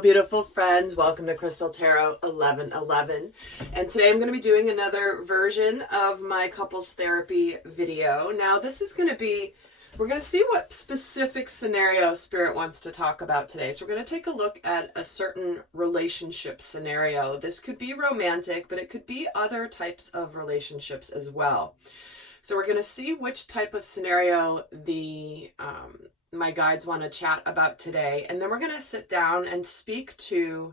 Hello, beautiful friends. Welcome to Crystal Tarot 1111. And today I'm going to be doing another version of my couples therapy video. Now, this is going to be, we're going to see what specific scenario Spirit wants to talk about today. So we're going to take a look at a certain relationship scenario. This could be romantic, but it could be other types of relationships as well. So we're going to see which type of scenario my guides want to chat about today. And then we're going to sit down and speak to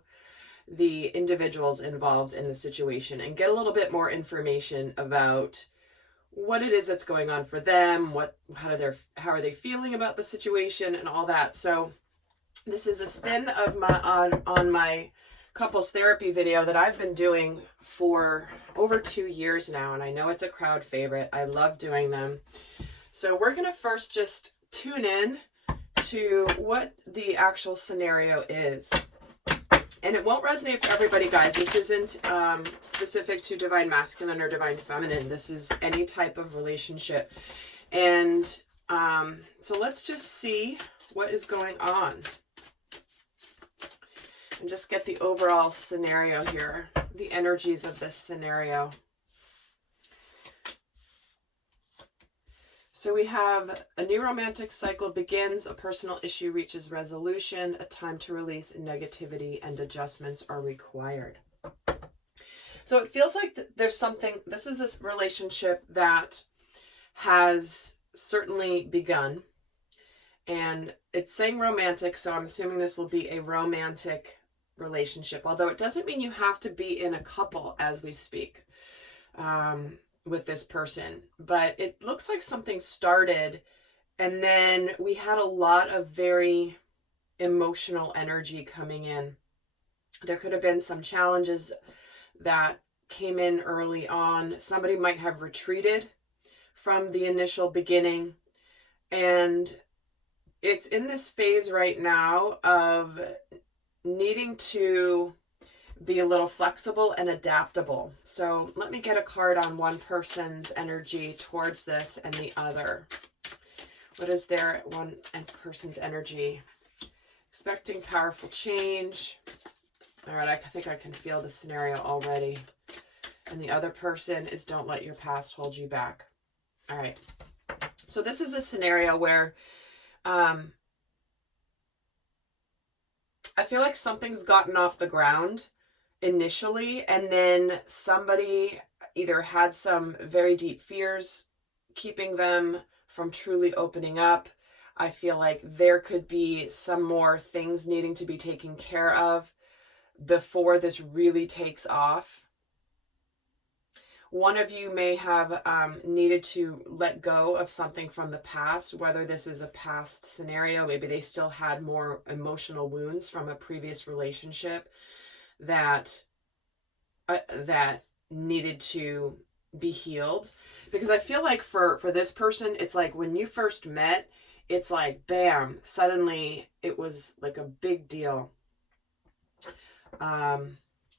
the individuals involved in the situation and get a little bit more information about what it is that's going on for them, how are they feeling about the situation and all that. So this is a spin of on my couples therapy video that I've been doing for over 2 years now, and I know it's a crowd favorite. I love doing them. So we're going to first just tune in to what the actual scenario is. And it won't resonate for everybody, guys. This isn't specific to divine masculine or divine feminine. This is any type of relationship. And so let's just see what is going on. And just get the overall scenario here, the energies of this scenario. So we have a new romantic cycle begins, a personal issue reaches resolution, a time to release negativity, and adjustments are required. So it feels like there's something, this is a relationship that has certainly begun, and it's saying romantic, so I'm assuming this will be a romantic relationship, although it doesn't mean you have to be in a couple as we speak. With this person, but it looks like something started and then we had a lot of very emotional energy coming in. There could have been some challenges that came in early on. Somebody might have retreated from the initial beginning, and it's in this phase right now of needing to be a little flexible and adaptable. So let me get a card on one person's energy towards this and the other. What is their one person's energy? Expecting powerful change. All right, I think I can feel the scenario already. And the other person is don't let your past hold you back. All right. So this is a scenario where I feel like something's gotten off the ground initially, and then somebody either had some very deep fears keeping them from truly opening up. I feel like there could be some more things needing to be taken care of before this really takes off. One of you may have needed to let go of something from the past, whether this is a past scenario, maybe they still had more emotional wounds from a previous relationship that needed to be healed. Because I feel like for this person, it's like when you first met, it's like bam, suddenly it was like a big deal.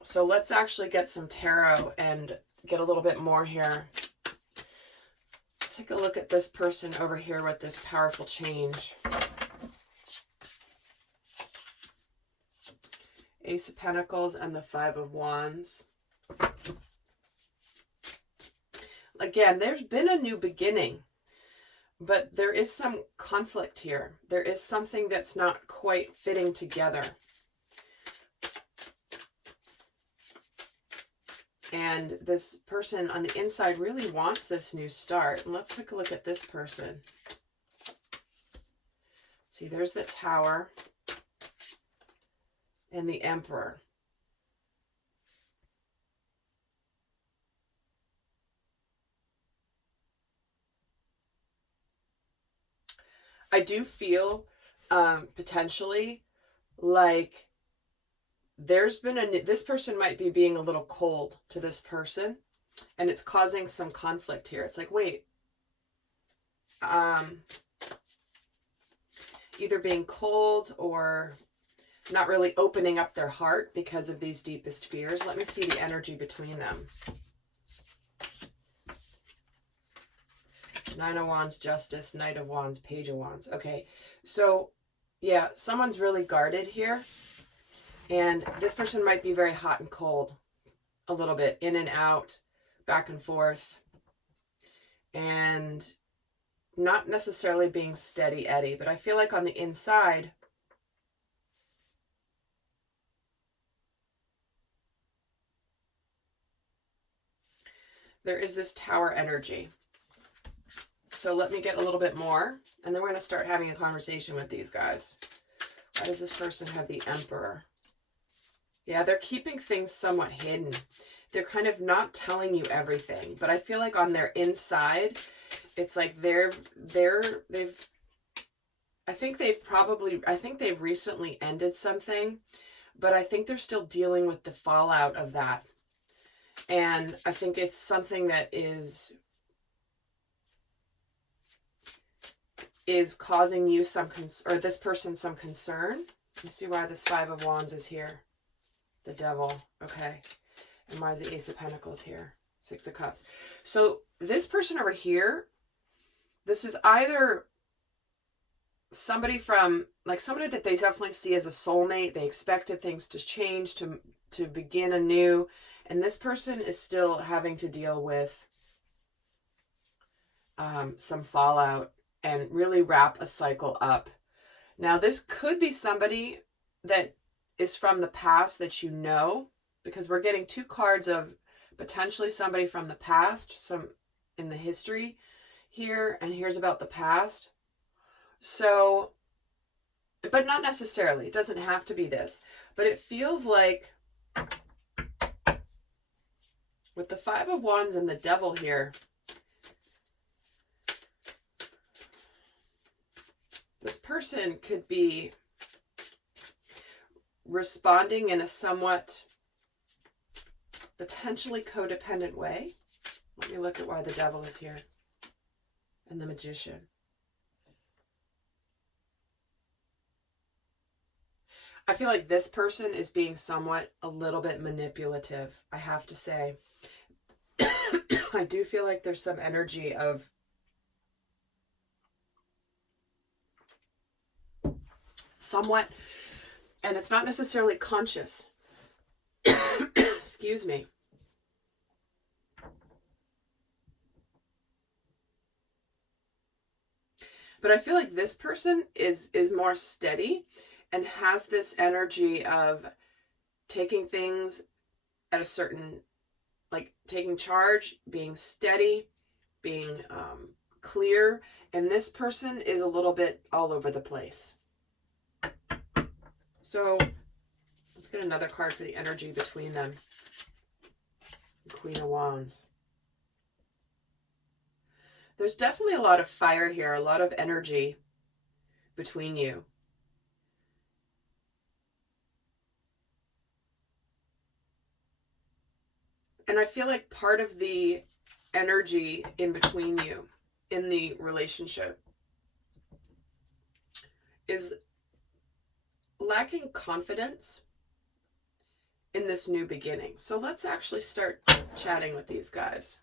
So let's actually get some tarot and get a little bit more here. Let's take a look at this person over here with this powerful change. Ace of Pentacles and the Five of Wands. Again, there's been a new beginning, but there is some conflict here. There is something that's not quite fitting together. And this person on the inside really wants this new start. And let's take a look at this person. See, there's the Tower and the Emperor. I do feel potentially like there's been this person might be being a little cold to this person, and it's causing some conflict here. It's like, wait, either being cold or not really opening up their heart because of these deepest fears. Let me see the energy between them. Nine of Wands, Justice, Knight of Wands, Page of Wands. Okay, so yeah, someone's really guarded here. And this person might be very hot and cold, a little bit, in and out, back and forth, and not necessarily being steady Eddie, but I feel like on the inside, there is this Tower energy. So let me get a little bit more, and then we're going to start having a conversation with these guys. Why does this person have the Emperor? Yeah, they're keeping things somewhat hidden. They're kind of not telling you everything, but I feel like on their inside, it's like I think they've recently ended something, but I think they're still dealing with the fallout of that. And I think it's something that is causing you this person some concern. You see why this Five of Wands is here? The Devil. Okay. And why is the Ace of Pentacles here? Six of Cups. So this person over here, this is either somebody that they definitely see as a soulmate. They expected things to change, to begin anew. And this person is still having to deal with some fallout and really wrap a cycle up. Now, this could be somebody that is from the past that you know, because we're getting two cards of potentially somebody from the past, some in the history here, and here's about the past. So, but not necessarily. It doesn't have to be this. But it feels like with the Five of Wands and the Devil here, this person could be responding in a somewhat potentially codependent way. Let me look at why the Devil is here. And the Magician. I feel like this person is being somewhat a little bit manipulative, I have to say. I do feel like there's some energy of somewhat, and it's not necessarily conscious. Excuse me. But I feel like this person is more steady and has this energy of taking things at a certain, like taking charge, being steady, being clear. And this person is a little bit all over the place. So let's get another card for the energy between them. The Queen of Wands. There's definitely a lot of fire here, a lot of energy between you. And I feel like part of the energy in between you in the relationship is lacking confidence in this new beginning. So let's actually start chatting with these guys.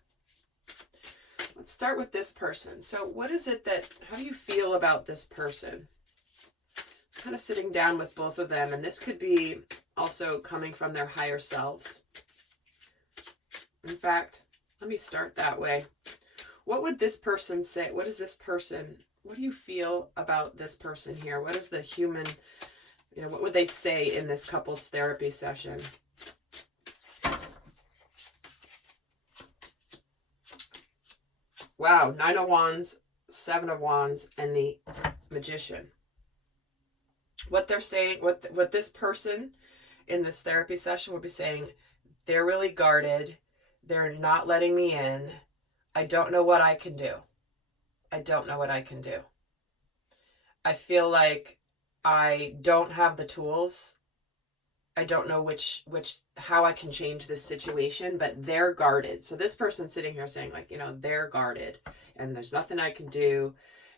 Let's start with this person. So what is it how do you feel about this person? It's kind of sitting down with both of them, and this could be also coming from their higher selves. In fact, let me start that way. What would this person say? What do you feel about this person here? What is the human, what would they say in this couples therapy session? Wow, Nine of Wands, Seven of Wands, and the Magician. What they're saying, what this person in this therapy session would be saying, they're really guarded. They're not letting me in. I don't know what I can do. I don't know what I can do. I feel like I don't have the tools. I don't know how I can change this situation, but they're guarded. So this person's sitting here saying like, they're guarded and there's nothing I can do.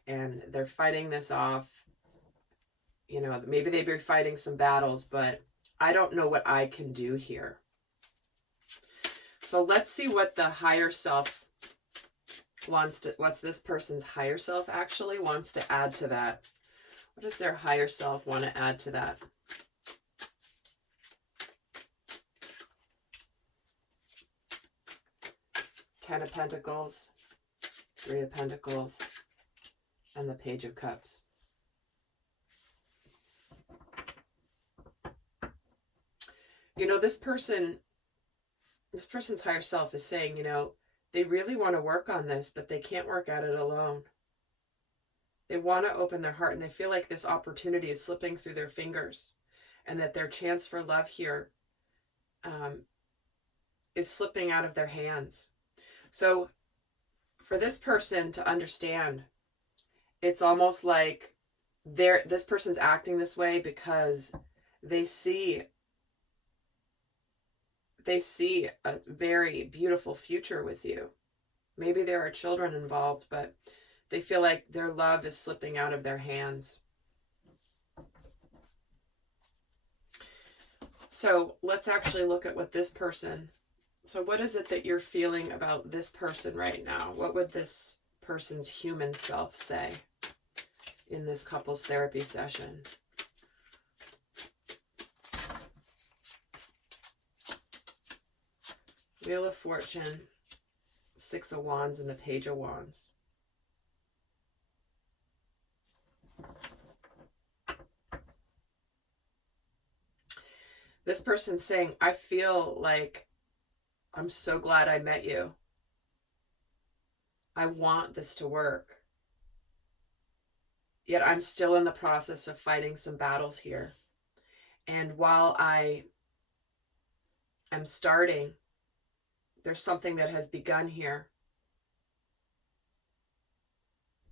And they're fighting this off. Maybe they've been fighting some battles, but I don't know what I can do here. So let's see what the higher self what's this person's higher self actually wants to add to that. What does their higher self want to add to that? Ten of Pentacles, Three of Pentacles, and the Page of Cups. You know, this person's higher self is saying, you know, they really want to work on this, but they can't work at it alone. They want to open their heart, and they feel like this opportunity is slipping through their fingers, and that their chance for love here is slipping out of their hands. So for this person to understand, it's almost like this person's acting this way because they see a very beautiful future with you. Maybe there are children involved, but they feel like their love is slipping out of their hands. So let's actually look at what this person, so what is it that you're feeling about this person right now? What would this person's human self say in this couples therapy session? Wheel of Fortune, Six of Wands, and the Page of Wands. This person's saying, I feel like I'm so glad I met you. I want this to work. Yet I'm still in the process of fighting some battles here. And while I am starting, there's something that has begun here.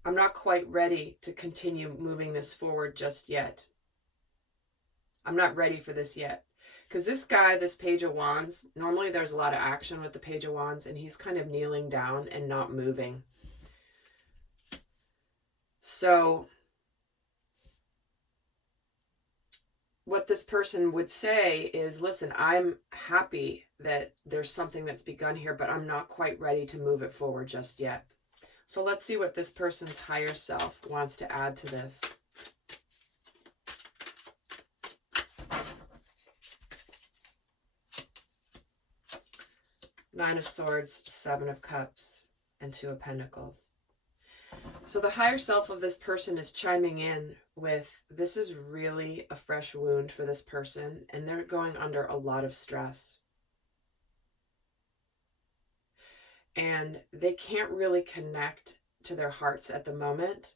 I'm not quite ready to continue moving this forward just yet. I'm not ready for this yet. Because this guy, this Page of Wands, normally there's a lot of action with the Page of Wands, and he's kind of kneeling down and not moving. So what this person would say is, listen, I'm happy that there's something that's begun here, but I'm not quite ready to move it forward just yet. So let's see what this person's higher self wants to add to this. Nine of Swords, Seven of Cups, and Two of Pentacles. So the higher self of this person is chiming in with, this is really a fresh wound for this person, and they're going under a lot of stress. And they can't really connect to their hearts at the moment.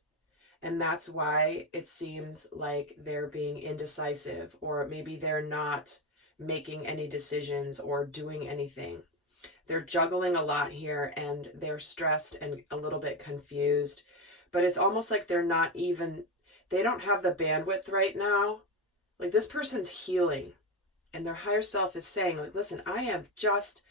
And that's why it seems like they're being indecisive, or maybe they're not making any decisions or doing anything. They're juggling a lot here, and they're stressed and a little bit confused. But it's almost like they're not even, they don't have the bandwidth right now. Like, this person's healing, and their higher self is saying, like, listen, I have just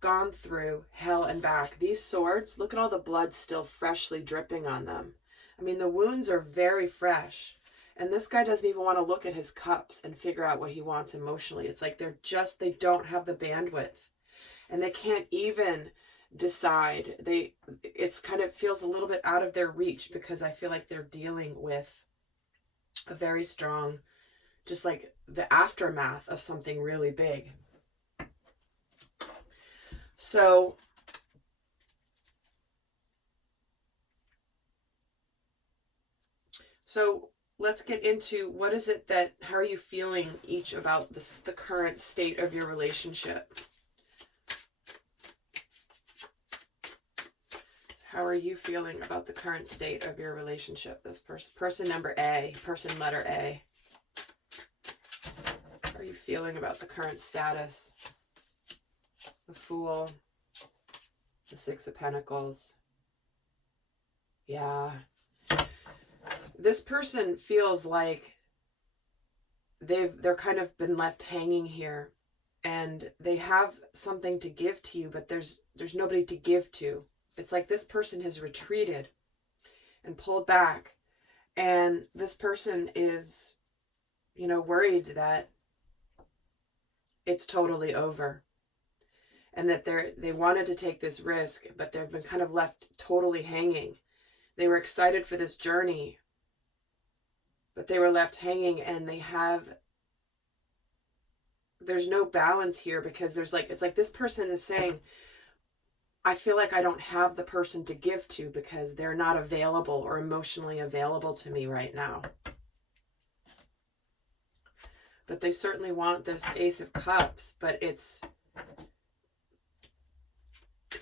gone through hell and back. These swords, look at all the blood still freshly dripping on them. I mean, the wounds are very fresh. And this guy doesn't even want to look at his cups and figure out what he wants emotionally. It's like they don't have the bandwidth. And they can't even decide. It's kind of feels a little bit out of their reach, because I feel like they're dealing with a very strong, just like the aftermath of something really big. So let's get into what is it that, how are you feeling each about this, the current state of your relationship? How are you feeling about the current state of your relationship? This person number A, person letter A. How are you feeling about the current status? The Fool, the Six of Pentacles. Yeah. This person feels like they're kind of been left hanging here, and they have something to give to you, but there's nobody to give to. It's like this person has retreated and pulled back, and this person is, you know, worried that it's totally over, and that they wanted to take this risk, but they've been kind of left totally hanging. They were excited for this journey, but they were left hanging, and there's no balance here, because it's like this person is saying, I feel like I don't have the person to give to because they're not available or emotionally available to me right now. But they certainly want this Ace of Cups, but it's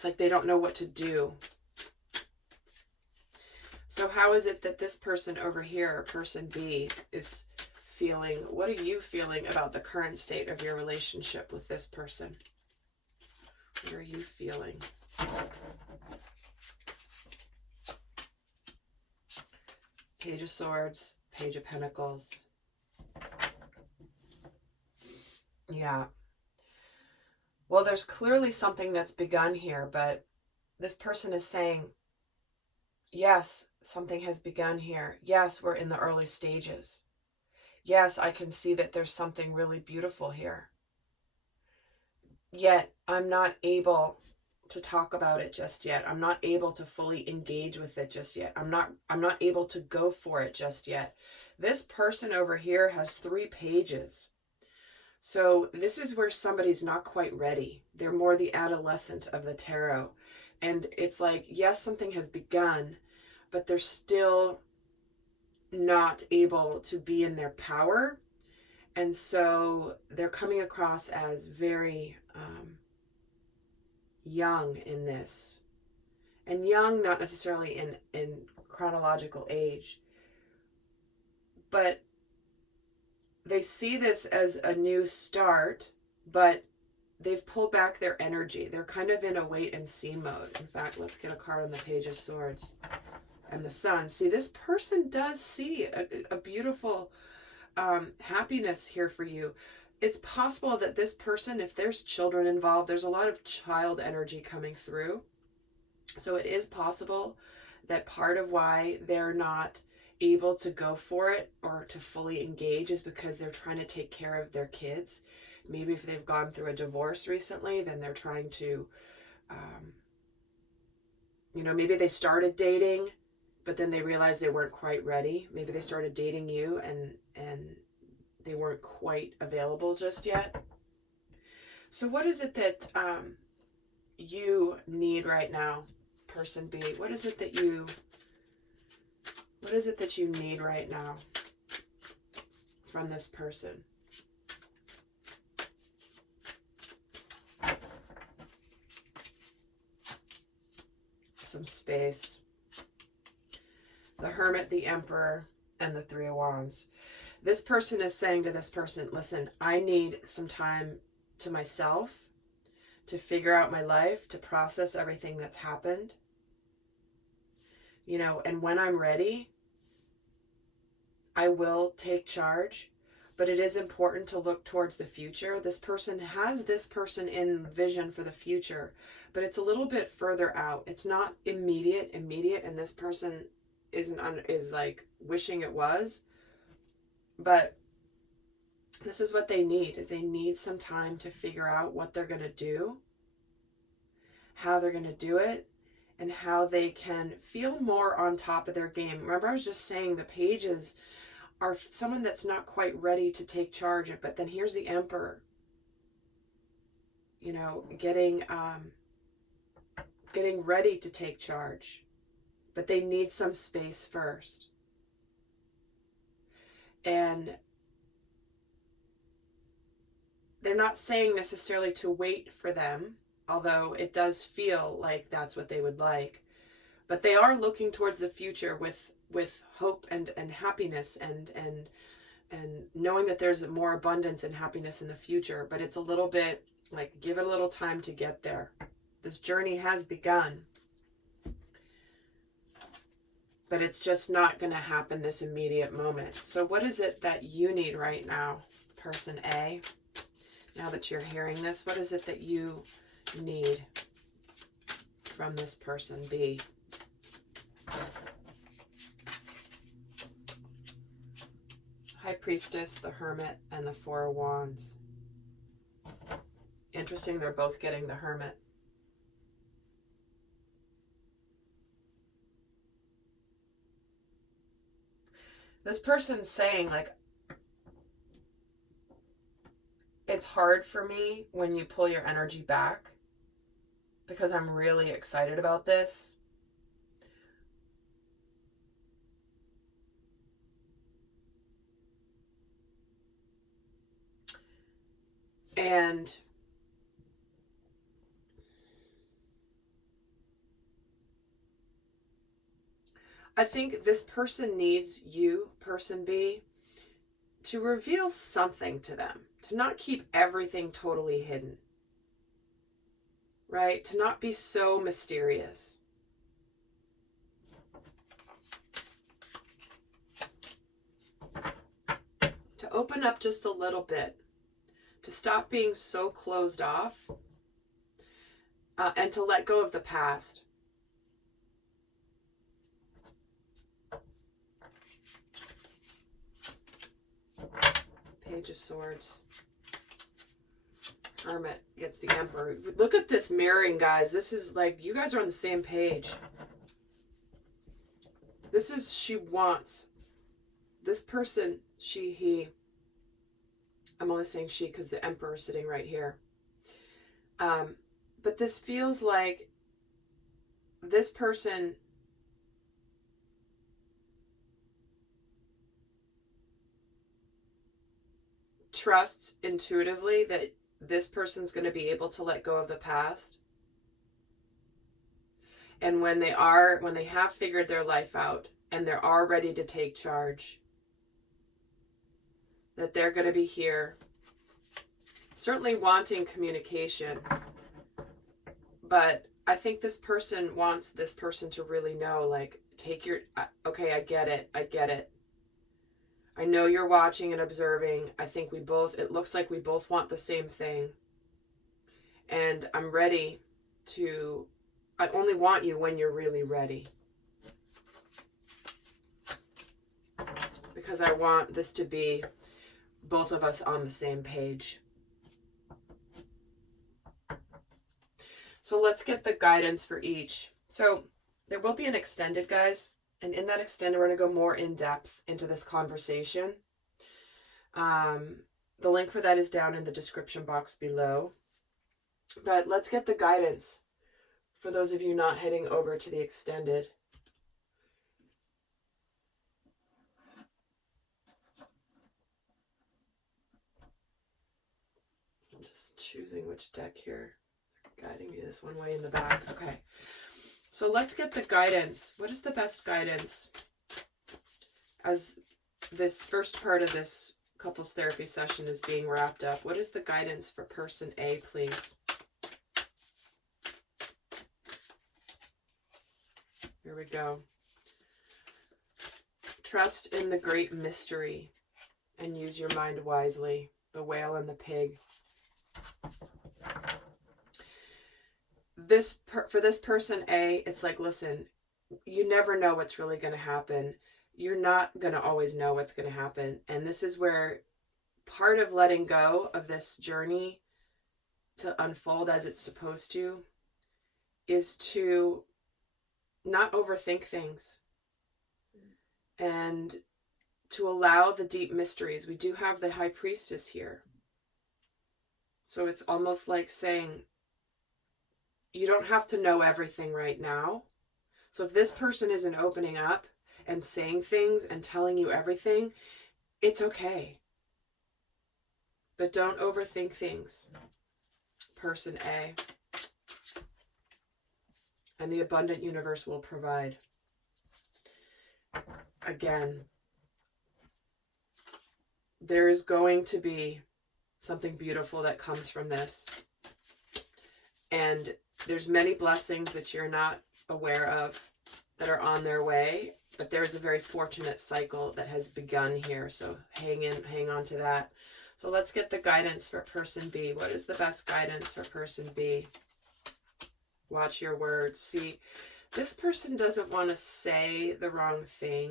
like they don't know what to do. So how is it that this person over here, person B, is feeling? What are you feeling about the current state of your relationship with this person? What are you feeling? Page of Swords, Page of Pentacles. Yeah. Well, there's clearly something that's begun here, but this person is saying, yes, something has begun here. Yes, we're in the early stages. Yes, I can see that there's something really beautiful here. Yet, I'm not able to talk about it just yet. I'm not able to fully engage with it just yet. I'm not able to go for it just yet. This person over here has 3 pages. So this is where somebody's not quite ready. They're more the adolescent of the tarot. And it's like, yes, something has begun, but they're still not able to be in their power. And so they're coming across as very young in this. And young, not necessarily in chronological age. But they see this as a new start, but they've pulled back their energy. They're kind of in a wait and see mode. In fact, let's get a card on the Page of Swords and the Sun. See, this person does see a beautiful happiness here for you. It's possible that this person, if there's children involved, there's a lot of child energy coming through. So it is possible that part of why they're not able to go for it or to fully engage is because they're trying to take care of their kids. Maybe if they've gone through a divorce recently, then they're trying to, maybe they started dating, but then they realized they weren't quite ready. Maybe they started dating you and they weren't quite available just yet. So what is it that you need right now, person B? What is it that you need right now from this person? Some space. The Hermit, the Emperor, and the 3 of Wands. This person is saying to this person, listen, I need some time to myself to figure out my life, to process everything that's happened. And when I'm ready, I will take charge. But it is important to look towards the future. This person has this person in vision for the future, but it's a little bit further out. It's not immediate, and this person is like wishing it was. But this is what they need, is they need some time to figure out what they're going to do, how they're going to do it, and how they can feel more on top of their game. Remember, I was just saying the pages are someone that's not quite ready to take charge. But then here's the Emperor, getting ready to take charge. But they need some space first. And they're not saying necessarily to wait for them, although it does feel like that's what they would like. But they are looking towards the future with hope and happiness and knowing that there's more abundance and happiness in the future. But it's a little bit like, give it a little time to get there. This journey has begun. But it's just not going to happen this immediate moment. So what is it that you need right now, person A? Now that you're hearing this, what is it that you need from this person B? High Priestess, the Hermit, and the 4 of Wands. Interesting, they're both getting the Hermit. This person's saying, like, it's hard for me when you pull your energy back. because I'm really excited about this. And I think this person needs you, person B, to reveal something to them, to not keep everything totally hidden, right? To not be so mysterious. To open up just a little bit, to stop being so closed off, and to let go of the past. Page of Swords. Hermit gets the Emperor. Look at this mirroring, guys. This is like, you guys are on the same page. This is, she wants, this person, she, he. I'm only saying she because the Emperor is sitting right here. But this feels like this person trusts intuitively that this person's going to be able to let go of the past. And when they have figured their life out and they are ready to take charge, that they're going to be here, certainly wanting communication. But I think this person wants this person to really know, like, okay, I get it. I know you're watching and observing. I think it looks like we both want the same thing. And I'm ready I only want you when you're really ready. Because I want this to be both of us on the same page. So let's get the guidance for each. So there will be an extended, guys. And in that extended, we're going to go more in depth into this conversation. The link for that is down in the description box below. But let's get the guidance for those of you not heading over to the extended. I'm just choosing which deck here. Guiding me this one way in the back. Okay. So let's get the guidance. What is the best guidance as this first part of this couples therapy session is being wrapped up? What is the guidance for person A, please? Here we go. Trust in the great mystery and use your mind wisely. The whale and the pig. For this person A, it's like, listen, you never know what's really going to happen. You're not going to always know what's going to happen. And this is where part of letting go of this journey to unfold as it's supposed to is to not overthink things and to allow the deep mysteries. We do have the High Priestess here. So it's almost like saying, you don't have to know everything right now. So if this person isn't opening up and saying things and telling you everything, it's okay. But don't overthink things. Person A. And the abundant universe will provide. Again, there is going to be something beautiful that comes from this. And there's many blessings that you're not aware of that are on their way, but there's a very fortunate cycle that has begun here. So hang on to that. So let's get the guidance for person B. What is the best guidance for person B? Watch your words. See, this person doesn't want to say the wrong thing.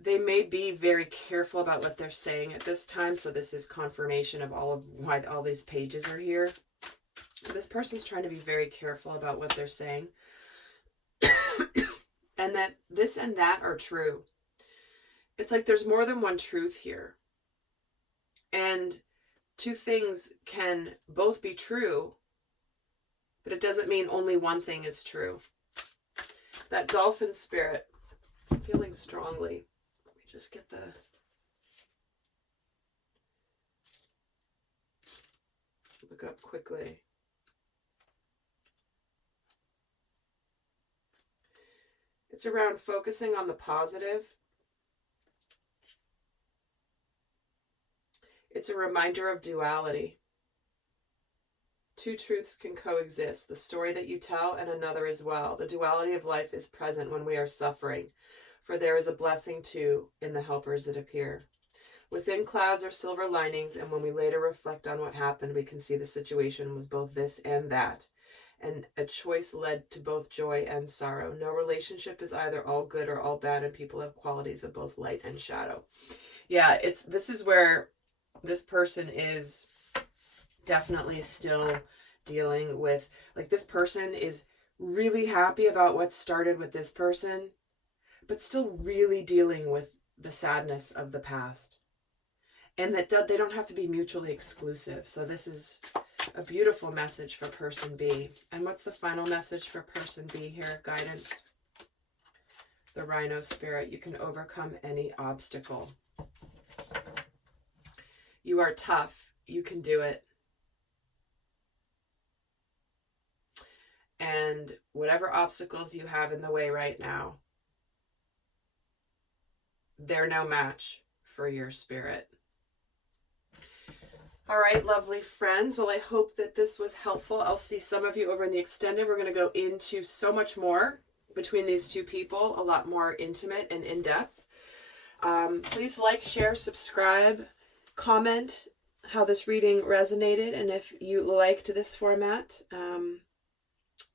They may be very careful about what they're saying at this time. So this is confirmation of why all these pages are here. This person's trying to be very careful about what they're saying. And that this and that are true. It's like there's more than one truth here. And two things can both be true, but it doesn't mean only one thing is true. That dolphin spirit, I'm feeling strongly. Let me just get the... look up quickly. It's around focusing on the positive. It's a reminder of duality. Two truths can coexist, the story that you tell and another as well. The duality of life is present when we are suffering, for there is a blessing too in the helpers that appear. Within clouds are silver linings, and when we later reflect on what happened, we can see the situation was both this and that, and a choice led to both joy and sorrow. No relationship is either all good or all bad, and people have qualities of both light and shadow. Yeah, this is where this person is definitely still dealing with, like, this person is really happy about what started with this person, but still really dealing with the sadness of the past. And that they don't have to be mutually exclusive. So this is a beautiful message for person B. And what's the final message for person B here? Guidance. The Rhino Spirit. You can overcome any obstacle. You are tough. You can do it. And whatever obstacles you have in the way right now, they're no match for your spirit. All right, lovely friends. Well, I hope that this was helpful. I'll see some of you over in the extended. We're going to go into so much more between these two people, a lot more intimate and in-depth. Please like, share, subscribe, comment how this reading resonated and if you liked this format.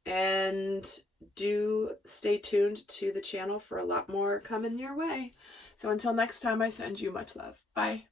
And do stay tuned to the channel for a lot more coming your way. So until next time, I send you much love. Bye.